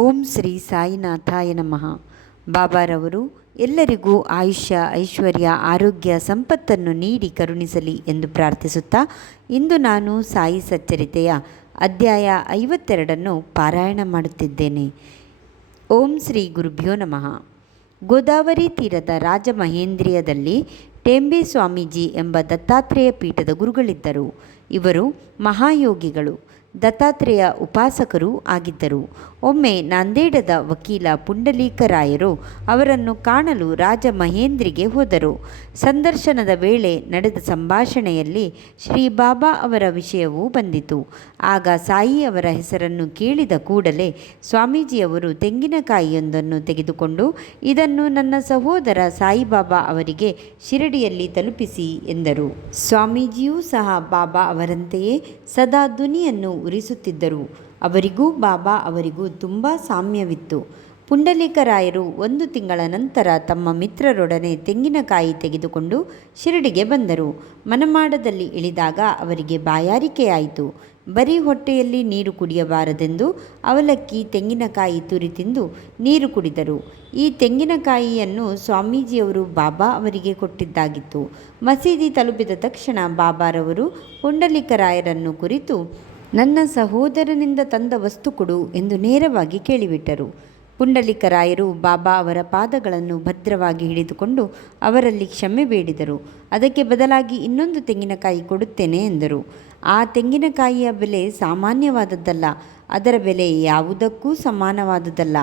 ಓಂ ಶ್ರೀ ಸಾಯಿನಾಥಾಯ ನಮಃ. ಬಾಬಾರವರು ಎಲ್ಲರಿಗೂ ಆಯುಷ್ಯ, ಐಶ್ವರ್ಯ, ಆರೋಗ್ಯ, ಸಂಪತ್ತನ್ನು ನೀಡಿ ಕರುಣಿಸಲಿ ಎಂದು ಪ್ರಾರ್ಥಿಸುತ್ತಾ ಇಂದು ನಾನು ಸಾಯಿ ಸಚ್ಚರಿತೆಯ ಅಧ್ಯಾಯ 52 ಪಾರಾಯಣ ಮಾಡುತ್ತಿದ್ದೇನೆ. ಓಂ ಶ್ರೀ ಗುರುಭ್ಯೋ ನಮಃ. ಗೋದಾವರಿ ತೀರದ ರಾಜಮಹೇಂದ್ರಿಯದಲ್ಲಿ ಟೆಂಬೆ ಸ್ವಾಮೀಜಿ ಎಂಬ ದತ್ತಾತ್ರೇಯ ಪೀಠದ ಗುರುಗಳಿದ್ದರು. ಇವರು ಮಹಾಯೋಗಿಗಳು, ದತ್ತಾತ್ರೇಯ ಉಪಾಸಕರೂ ಆಗಿದ್ದರು. ಒಮ್ಮೆ ನಾಂದೇಡದ ವಕೀಲ ಪುಂಡಲೀಕರಾಯರು ಅವರನ್ನು ಕಾಣಲು ರಾಜ ಮಹೇಂದ್ರಿಗೆ ಹೋದರು. ಸಂದರ್ಶನದ ವೇಳೆ ನಡೆದ ಸಂಭಾಷಣೆಯಲ್ಲಿ ಶ್ರೀ ಬಾಬಾ ಅವರ ವಿಷಯವೂ ಬಂದಿತು. ಆಗ ಸಾಯಿ ಅವರ ಹೆಸರನ್ನು ಕೇಳಿದ ಕೂಡಲೇ ಸ್ವಾಮೀಜಿಯವರು ತೆಂಗಿನಕಾಯಿಯೊಂದನ್ನು ತೆಗೆದುಕೊಂಡು ಇದನ್ನು ನನ್ನ ಸಹೋದರ ಸಾಯಿಬಾಬಾ ಅವರಿಗೆ ಶಿರಡಿಯಲ್ಲಿ ತಲುಪಿಸಿ ಎಂದರು. ಸ್ವಾಮೀಜಿಯೂ ಸಹ ಬಾಬಾ ಅವರಂತೆಯೇ ಸದಾ ಧ್ವನಿಯನ್ನು ಉರಿಸುತ್ತಿದ್ದರು. ಅವರಿಗೂ ಬಾಬಾ ಅವರಿಗೂ ತುಂಬ ಸಾಮ್ಯವಿತ್ತು. ಪುಂಡಲೀಕರಾಯರು 1 ತಿಂಗಳ ನಂತರ ತಮ್ಮ ಮಿತ್ರರೊಡನೆ ತೆಂಗಿನಕಾಯಿ ತೆಗೆದುಕೊಂಡು ಶಿರಡಿಗೆ ಬಂದರು. ಮನಮಾಡದಲ್ಲಿ ಇಳಿದಾಗ ಅವರಿಗೆ ಬಾಯಾರಿಕೆಯಾಯಿತು. ಬರೀ ಹೊಟ್ಟೆಯಲ್ಲಿ ನೀರು ಕುಡಿಯಬಾರದೆಂದು ಅವಲಕ್ಕಿ, ತೆಂಗಿನಕಾಯಿ ತುರಿ ತಿಂದು ನೀರು ಕುಡಿದರು. ಈ ತೆಂಗಿನಕಾಯಿಯನ್ನು ಸ್ವಾಮೀಜಿಯವರು ಬಾಬಾ ಅವರಿಗೆ ಕೊಟ್ಟಿದ್ದಾಗಿತ್ತು. ಮಸೀದಿ ತಲುಪಿದ ತಕ್ಷಣ ಬಾಬಾರವರು ಪುಂಡಲೀಕರಾಯರನ್ನು ಕುರಿತು, ನನ್ನ ಸಹೋದರನಿಂದ ತಂದ ವಸ್ತು ಕೊಡು ಎಂದು ನೇರವಾಗಿ ಕೇಳಿಬಿಟ್ಟರು. ಪುಂಡಲೀಕರಾಯರು ಬಾಬಾ ಅವರ ಪಾದಗಳನ್ನು ಭದ್ರವಾಗಿ ಹಿಡಿದುಕೊಂಡು ಅವರಲ್ಲಿ ಕ್ಷಮೆ ಬೇಡಿದರು. ಅದಕ್ಕೆ ಬದಲಾಗಿ ಇನ್ನೊಂದು ತೆಂಗಿನಕಾಯಿ ಕೊಡುತ್ತೇನೆ ಎಂದರು. ಆ ತೆಂಗಿನಕಾಯಿಯ ಬೆಲೆ ಸಾಮಾನ್ಯವಾದದ್ದಲ್ಲ, ಅದರ ಬೆಲೆ ಯಾವುದಕ್ಕೂ ಸಮಾನವಾದುದಲ್ಲ.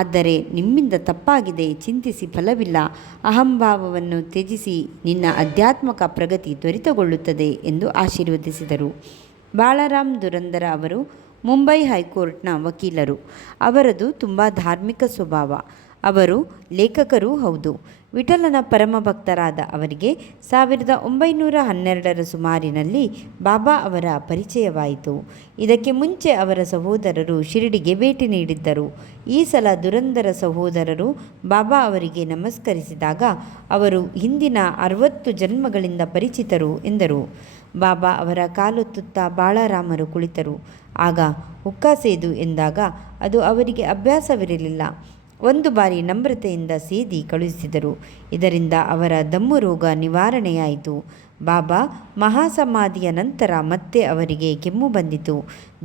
ಆದರೆ ನಿಮ್ಮಿಂದ ತಪ್ಪಾಗಿದೆ, ಚಿಂತಿಸಿ ಫಲವಿಲ್ಲ. ಅಹಂಭಾವವನ್ನು ತ್ಯಜಿಸಿ ನಿನ್ನ ಆಧ್ಯಾತ್ಮಿಕ ಪ್ರಗತಿ ತ್ವರಿತಗೊಳ್ಳುತ್ತದೆ ಎಂದು ಆಶೀರ್ವದಿಸಿದರು. ಬಾಳರಾಮ್ ದುರಂದರ ಅವರು ಮುಂಬೈ ಹೈಕೋರ್ಟ್ನ ವಕೀಲರು. ಅವರದು ತುಂಬ ಧಾರ್ಮಿಕ ಸ್ವಭಾವ. ಅವರು ಲೇಖಕರೂ ಹೌದು. ವಿಠಲನ ಪರಮಭಕ್ತರಾದ ಅವರಿಗೆ 1912 ಸುಮಾರಿನಲ್ಲಿ ಬಾಬಾ ಅವರ ಪರಿಚಯವಾಯಿತು. ಇದಕ್ಕೆ ಮುಂಚೆ ಅವರ ಸಹೋದರರು ಶಿರಡಿಗೆ ಭೇಟಿ ನೀಡಿದ್ದರು. ಈ ಸಲ ದುರಂದರ ಸಹೋದರರು ಬಾಬಾ ಅವರಿಗೆ ನಮಸ್ಕರಿಸಿದಾಗ ಅವರು ಹಿಂದಿನ 60 ಜನ್ಮಗಳಿಂದ ಪರಿಚಿತರು ಎಂದರು. ಬಾಬಾ ಅವರ ಕಾಲೊತ್ತುತ್ತಾ ಬಾಳರಾಮರು ಕುಳಿತರು. ಆಗ ಹುಕ್ಕಾಸೇದು ಎಂದಾಗ ಅದು ಅವರಿಗೆ ಅಭ್ಯಾಸವಿರಲಿಲ್ಲ. 1 ಬಾರಿ ನಮ್ರತೆಯಿಂದ ಸೇದಿ ಕಳುಹಿಸಿದರು. ಇದರಿಂದ ಅವರ ದಮ್ಮು ರೋಗ ನಿವಾರಣೆಯಾಯಿತು. ಬಾಬಾ ಮಹಾಸಮಾಧಿಯ ನಂತರ ಮತ್ತೆ ಅವರಿಗೆ ಕೆಮ್ಮು ಬಂದಿತು.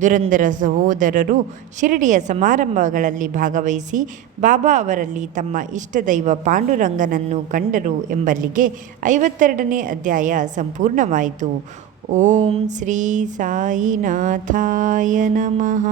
ದುರಂದರ ಸಹೋದರರು ಶಿರಡಿಯ ಸಮಾರಂಭಗಳಲ್ಲಿ ಭಾಗವಹಿಸಿ ಬಾಬಾ ಅವರಲ್ಲಿ ತಮ್ಮ ಇಷ್ಟದೈವ ಪಾಂಡುರಂಗನನ್ನು ಕಂಡರು ಎಂಬಲ್ಲಿಗೆ 52ನೇ ಅಧ್ಯಾಯ ಸಂಪೂರ್ಣವಾಯಿತು. ಓಂ ಶ್ರೀ ಸಾಯಿನಾಥಾಯ ನಮಃ.